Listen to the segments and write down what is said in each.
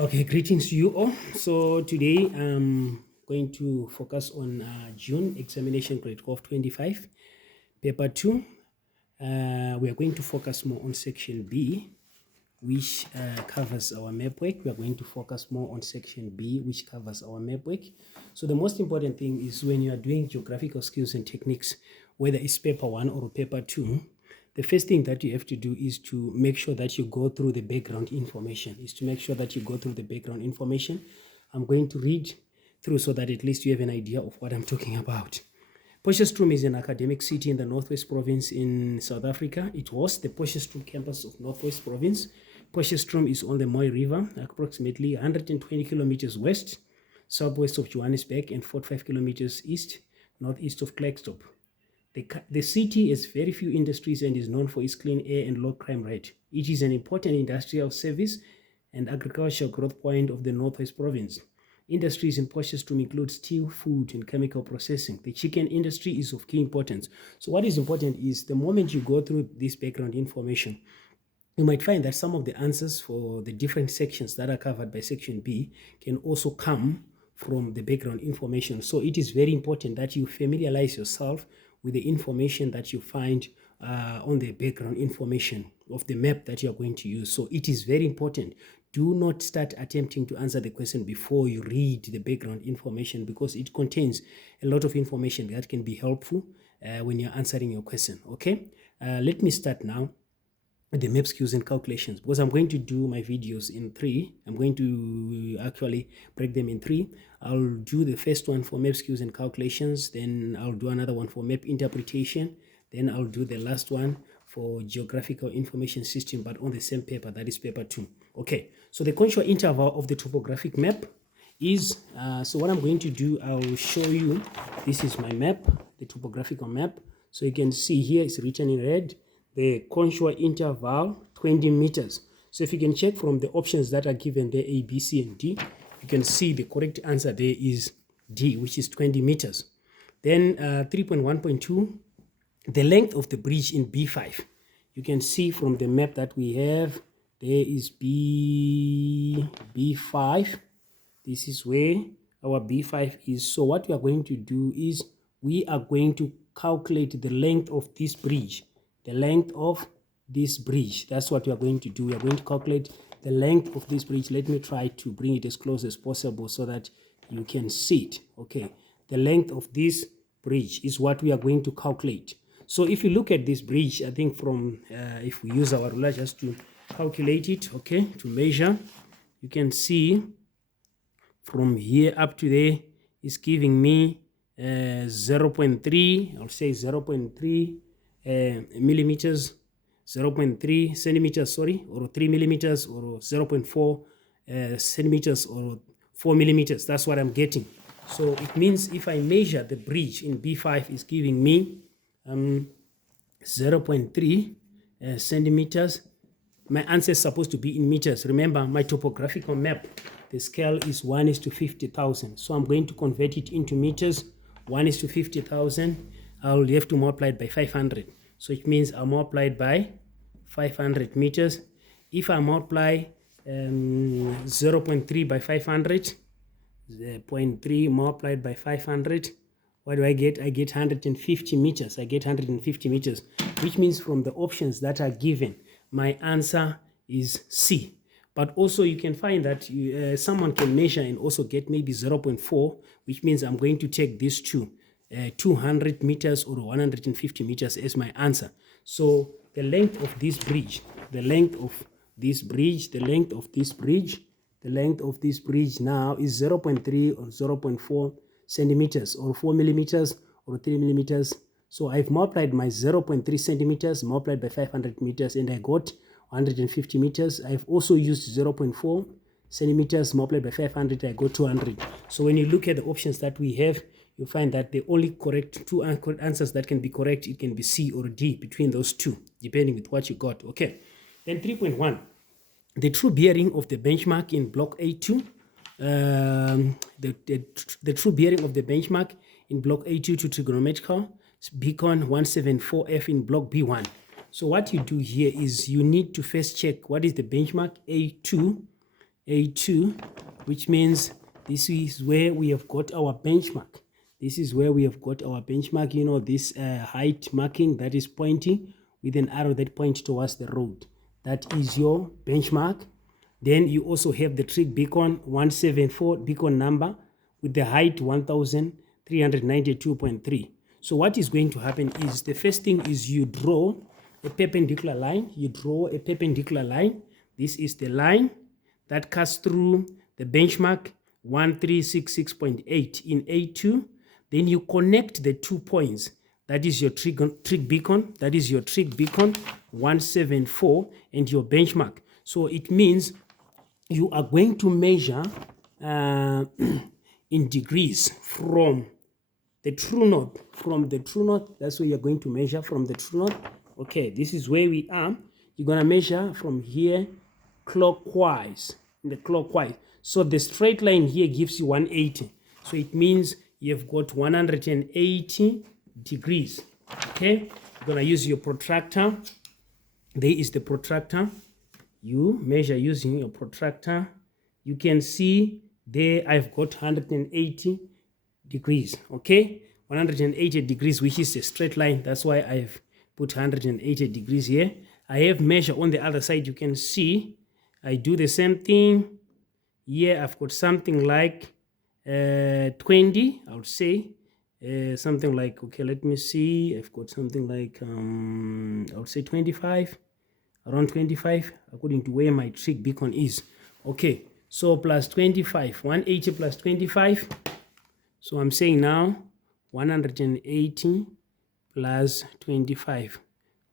Okay, greetings to you all. So today I'm going to focus on June examination grade 1225, paper 2. We are going to focus more on section B, which covers our map work. We are going to focus more on section B, which covers our map work. So the most important thing is when you are doing geographical skills and techniques, whether it's paper 1 or paper 2, the first thing that you have to do is to make sure that you go through the background information, I'm going to read through so that at least you have an idea of what I'm talking about. Potchefstroom is an academic city in the Northwest Province in South Africa. It was the Potchefstroom campus of Northwest Province. Potchefstroom is on the Mooi River, approximately 120 kilometers west, southwest of Johannesburg, and 45 kilometers east, northeast of Klerksdorp. The city has very few industries and is known for its clean air and low crime rate. It is an important industrial service and agricultural growth point of the Northwest Province. Industries in Potchefstroom include steel, food, and chemical processing. The chicken industry is of key importance. So what is important is the moment you go through this background information, you might find that some of the answers for the different sections that are covered by section B can also come from the background information. So it is very important that you familiarize yourself with the information that you find on the background information of the map that you are going to use. So it is very important. Do not start attempting to answer the question before you read the background information, because it contains a lot of information that can be helpful when you're answering your question. Okay, let me start now the map skills and calculations, because I'm going to do my videos in 3. I'm going to actually break them in 3. I'll do the first one for map skills and calculations, then I'll do another one for map interpretation, then I'll do the last one for geographical information system, but on the same paper, that is paper 2. Okay, so the contour interval of the topographic map is, so what I'm going to do, I'll show you, this is my map, the topographical map. So you can see here it's written in red, the contour interval 20 meters. So if you can check from the options that are given there, A, B, C, and D, you can see the correct answer there is D, which is 20 meters. Then 3.1.2, the length of the bridge in B5. You can see from the map that we have, there is B5. This is where our B5 is. So what we are going to do is we are going to calculate the length of this bridge. The length of this bridge. That's what we are going to do. We are going to calculate the length of this bridge. Let me try to bring it as close as possible so that you can see it. Okay. The length of this bridge is what we are going to calculate. So if you look at this bridge, I think from, if we use our ruler just to calculate it, okay, to measure, you can see from here up to there is giving me 0.3, I'll say 0.3 millimeters, 0.3 centimeters, sorry, or 3 millimeters, or 0.4 centimeters, or 4 millimeters. That's what I'm getting. So it means if I measure the bridge in B5 is giving me 0.3 centimeters. My answer is supposed to be in meters. Remember, my topographical map, the scale is 1:50,000. So I'm going to convert it into meters. 1:50,000. I'll have to multiply it by 500. So it means I'll multiply it by 500 meters. If I multiply 0.3 by 500, 0.3 multiplied by 500, what do I get? I get 150 meters. I get 150 meters, which means from the options that are given, my answer is C. But also you can find that someone can measure and also get maybe 0.4, which means I'm going to take these two, 200 meters or 150 meters as my answer. So the length of this bridge, the length of this bridge, the length of this bridge, the length of this bridge now is 0.3 or 0.4 centimeters or 4 millimeters or 3 millimeters. So I've multiplied my 0.3 centimeters multiplied by 500 meters and I got 150 meters. I've also used 0.4 centimeters multiplied by 500, I got 200. So when you look at the options that we have, you find that the only correct two answers that can be correct, it can be C or D between those two, depending with what you got. Okay. Then 3.1, the true bearing of the benchmark in block A2, the true bearing of the benchmark in block A2 to trigonometrical beacon 174F in block B1. So what you do here is you need to first check what is the benchmark A2 A2, which means this is where we have got our benchmark. This is where we have got our benchmark, you know, this height marking that is pointing with an arrow that points towards the road. That is your benchmark. Then you also have the trig beacon 174 beacon number with the height 1392.3. So what is going to happen is the first thing is you draw a perpendicular line. You draw a perpendicular line. This is the line that cuts through the benchmark 1366.8 in A2. Then you connect the 2 points. That is your trig beacon. That is your trig beacon 174 and your benchmark. So it means you are going to measure in degrees from the true north. From the true north, that's where you're going to measure from the true north. Okay, this is where we are. You're going to measure from here clockwise, in the clockwise. So the straight line here gives you 180. So it means you've got 180 degrees. Okay, you're going to use your protractor. There is the protractor. You measure using your protractor. You can see there I've got 180 degrees. Okay, 180 degrees, which is a straight line. That's why I've put 180 degrees here. I have measure on the other side. You can see I do the same thing. Here I've got something like 20, I would say. Something like, okay, let me see. I've got something like, I would say 25, around 25, according to where my trig beacon is. Okay, so plus 25, 180 plus 25. So I'm saying now 180 plus 25.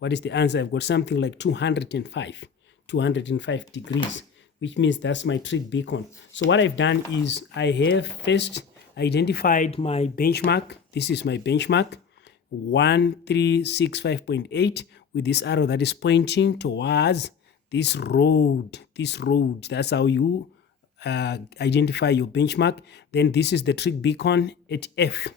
What is the answer? I've got something like 205 degrees, which means that's my trig beacon. So what I've done is I have first identified my benchmark. This is my benchmark, 1365.8, with this arrow that is pointing towards this road. That's how you identify your benchmark. Then this is the trig beacon at F,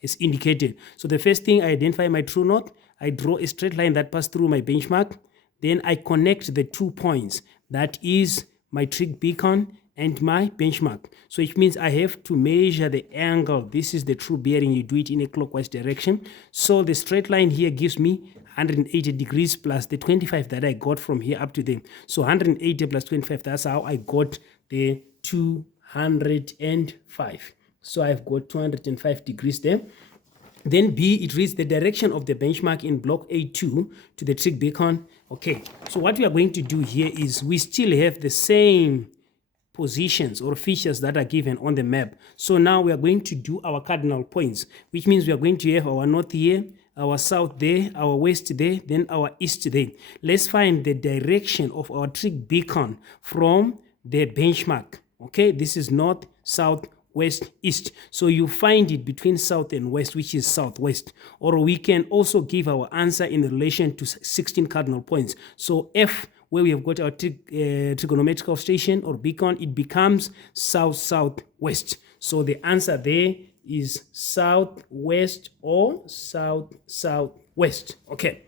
is indicated. So the first thing, I identify my true north. I draw a straight line that passes through my benchmark. Then I connect the 2 points. That is my trig beacon and my benchmark. So it means I have to measure the angle. This is the true bearing. You do it in a clockwise direction. So the straight line here gives me 180 degrees plus the 25 that I got from here up to there. So 180 plus 25, that's how I got the 205. So I've got 205 degrees there. Then B, it reads the direction of the benchmark in block A2 to the trig beacon. Okay, so what we are going to do here is we still have the same positions or features that are given on the map. So now we are going to do our cardinal points, which means we are going to have our north here, our south there, our west there, then our east there. Let's find the direction of our trig beacon from the benchmark. Okay, this is north, south, west, east. So you find it between south and west, which is southwest. Or we can also give our answer in relation to 16 cardinal points. So F, where we have got our trigonometrical station or beacon, it becomes south-southwest. So the answer there is southwest or south-southwest. Okay.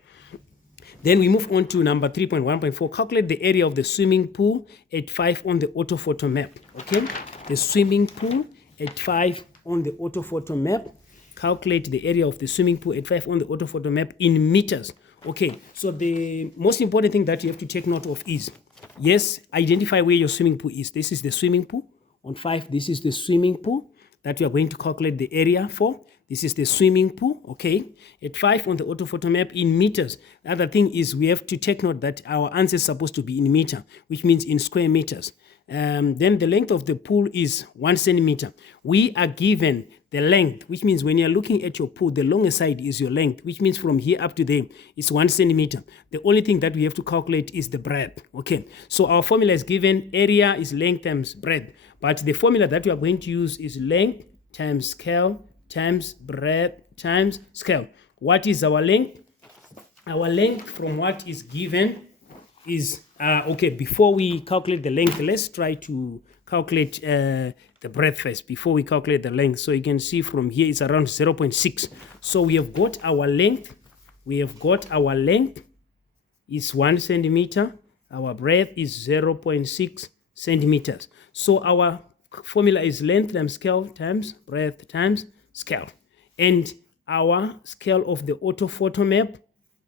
Then we move on to number 3.1.4. Calculate the area of the swimming pool at 5 on the orthophoto map. Okay, the swimming pool at 5 on the orthophoto map. Calculate the area of the swimming pool at 5 on the orthophoto map in meters. Okay, so the most important thing that you have to take note of is, yes, identify where your swimming pool is. This is the swimming pool. On 5, this is the swimming pool that we are going to calculate the area for. This is the swimming pool, okay? At 5 on the orthophoto map in meters. The other thing is we have to take note that our answer is supposed to be in meter, which means in square meters. Then the length of the pool is 1 centimeter. We are given the length, which means when you're looking at your pool, the longer side is your length, which means from here up to there, it's 1 centimeter. The only thing that we have to calculate is the breadth, okay? So our formula is given, area is length times breadth. But the formula that we are going to use is length times scale times breadth times scale. What is our length? Our length from what is given is, okay, before we calculate the length, let's try to calculate the breadth first before we calculate the length. So you can see from here it's around 0.6. So we have got our length. Is 1 centimeter. Our breadth is 0.6 centimeters. So our formula is length times scale times breadth times scale. And our scale of the orthophoto map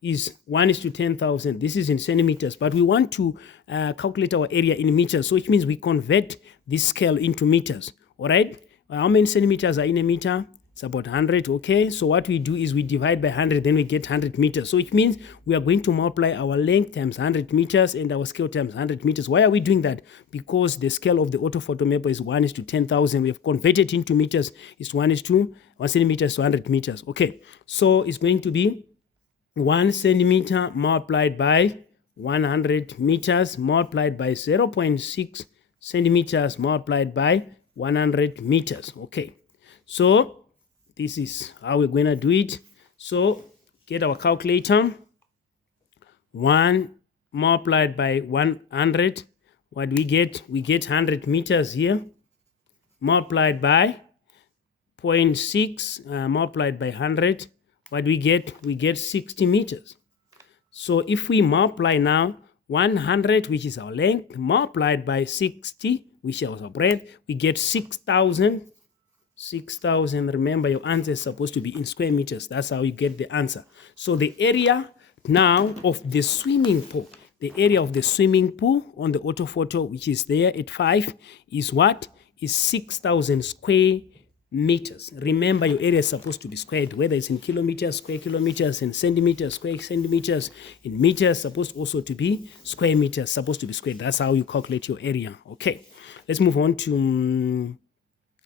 is 1:10,000. This is in centimeters, but we want to calculate our area in meters. So which means we convert this scale into meters. All right. How many centimeters are in a meter? It's about 100. Okay. So what we do is we divide by 100, then we get 100 meters. So it means we are going to multiply our length times 100 meters and our scale times 100 meters. Why are we doing that? Because the scale of the orthophoto map is 1:10,000. We have converted into meters. It's 1 centimeters to 100 meters. Okay. So it's going to be 1 centimeter multiplied by 100 meters multiplied by 0.6 centimeters multiplied by 100 meters. Okay, so this is how we're going to do it. So get our calculator. 1 multiplied by 100. What do we get? We get 100 meters here multiplied by 0.6 multiplied by 100. What do we get? We get 60 meters. So if we multiply now 100, which is our length, multiplied by 60, which is our breadth, we get 6,000. 6,000. Remember, your answer is supposed to be in square meters. That's how you get the answer. So the area now of the swimming pool, the area of the swimming pool on the orthophoto, which is there at 5, is what? Is 6,000 square meters. Remember, your area is supposed to be squared, whether it's in kilometers, square kilometers, in centimeters, square centimeters, in meters, supposed also to be square meters, supposed to be squared. That's how you calculate your area. Okay, let's move on to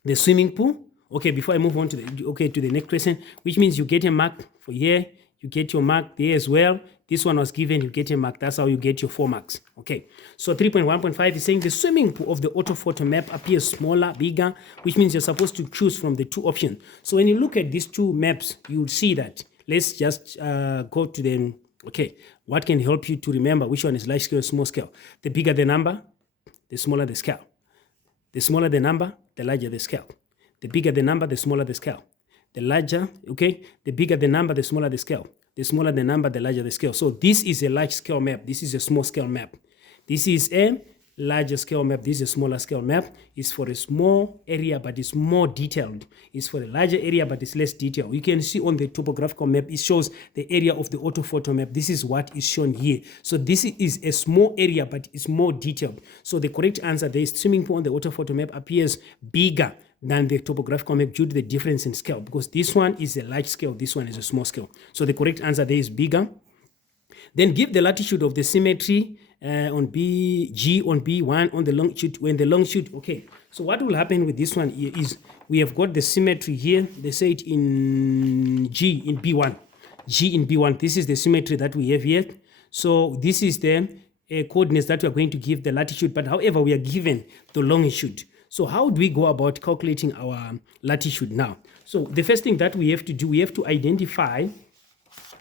the swimming pool. Okay, before I move on to the next question, which means you get a mark for here, you get your mark there as well. This one was given, you get a mark. That's how you get your 4 marks. Okay, so 3.1.5 is saying the swimming pool of the orthophoto map appears smaller, bigger, which means you're supposed to choose from the 2 options. So when you look at these 2 maps, you'll see that. Let's just go to them. Okay, what can help you to remember which one is large scale, small scale? The bigger the number, the smaller the scale. The smaller the number, the larger the scale. The bigger the number, the smaller the scale. The larger, okay, the bigger the number, the smaller the scale. The smaller the number, the larger the scale. So this is a large scale map. This is a small scale map. This is a larger scale map. This is a smaller scale map. It's for a small area, but it's more detailed. It's for a larger area, but it's less detailed. You can see on the topographical map, it shows the area of the orthophoto map. This is what is shown here. So this is a small area, but it's more detailed. So the correct answer there is swimming pool on the orthophoto map appears bigger than the topographical map due to the difference in scale, because this one is a large scale, this one is a small scale. So the correct answer there is bigger. Then give the latitude of the symmetry on G on B1 on the longitude, when the longitude, okay. So what will happen with this one is we have got the symmetry here. They say it in G in B1. G in B1. This is the symmetry that we have here. So this is the coordinates that we are going to give the latitude, but however, we are given the longitude. So how do we go about calculating our latitude now? So the first thing that we have to do, we have to identify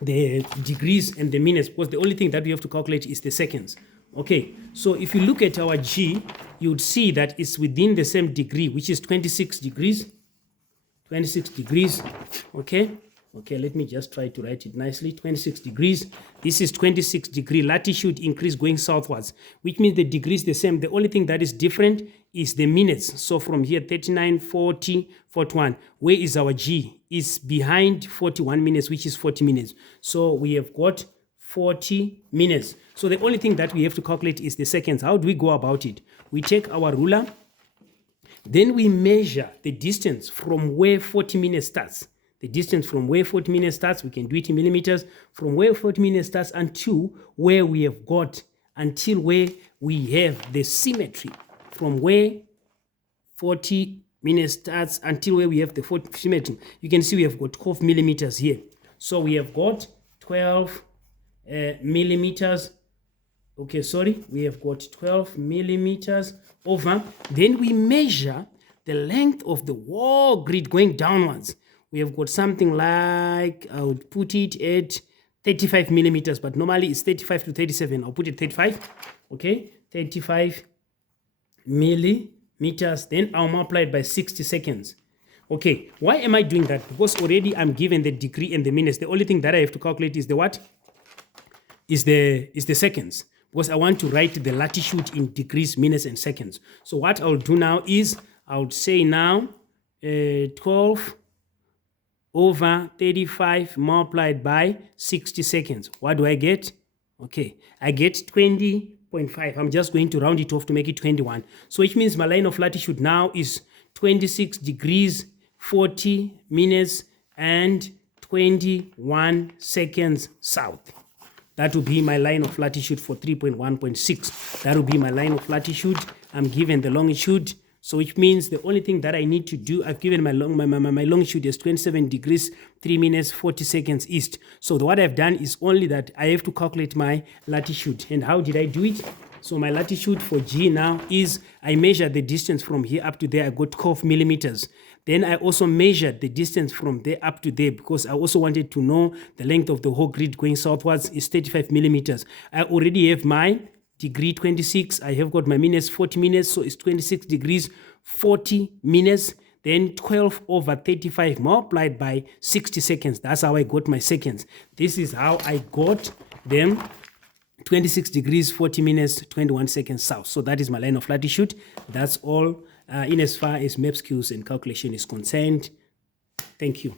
the degrees and the minutes, because the only thing that we have to calculate is the seconds. Okay, so if you look at our G, you would see that it's within the same degree, which is 26 degrees. 26 degrees, okay? Okay, let me just try to write it nicely. 26 degrees. This is 26 degree latitude increase going southwards, which means the degree is the same. The only thing that is different is the minutes. So from here, 39, 40, 41. Where is our G? Is behind 41 minutes, which is 40 minutes. So we have got 40 minutes. So the only thing that we have to calculate is the seconds. How do we go about it? We take our ruler, then we measure the distance from where 40 minutes starts. The distance from where 40 minutes starts, we can do it in millimeters, from where 40 minutes starts until where we have got, until where we have the symmetry. From where 40 minutes starts until where we have the 40 symmetry. You can see we have got 12 millimeters here. So we have got 12 millimeters. Okay, sorry, we have got 12 millimeters over. Then we measure the length of the wall grid going downwards. We have got something like, I would put it at 35 millimeters, but normally it's 35 to 37. I'll put it 35, okay? 35 millimeters, then I'll multiply it by 60 seconds. Okay, why am I doing that? Because already I'm given the degree and the minutes. The only thing that I have to calculate is the what? Is the seconds. because I want to write the latitude in degrees, minutes, and seconds. So what I'll do now is, I would say now 12 over 35 multiplied by 60 seconds. What do I get? Okay, I get 20.5. I'm just going to round it off to make it 21. So which means my line of latitude now is 26 degrees, 40 minutes, and 21 seconds south. That will be my line of latitude for 3.1.6. That will be my line of latitude. I'm given the longitude. So which means the only thing that I need to do, I've given my longitude is 27 degrees, 3 minutes, 40 seconds east. So what I've done is only that I have to calculate my latitude. And how did I do it? So my latitude for G now is, I measured the distance from here up to there, I got 12 millimeters. Then I also measured the distance from there up to there, because I also wanted to know the length of the whole grid going southwards is 35 millimeters. I already have my degree 26, I have got my minutes 40 minutes, so it's 26 degrees 40 minutes, then 12 over 35 multiplied by 60 seconds. That's how I got my seconds. This is how I got them, 26 degrees 40 minutes 21 seconds south. So that is my line of latitude. That's all in as far as map skills and calculation is concerned. Thank you.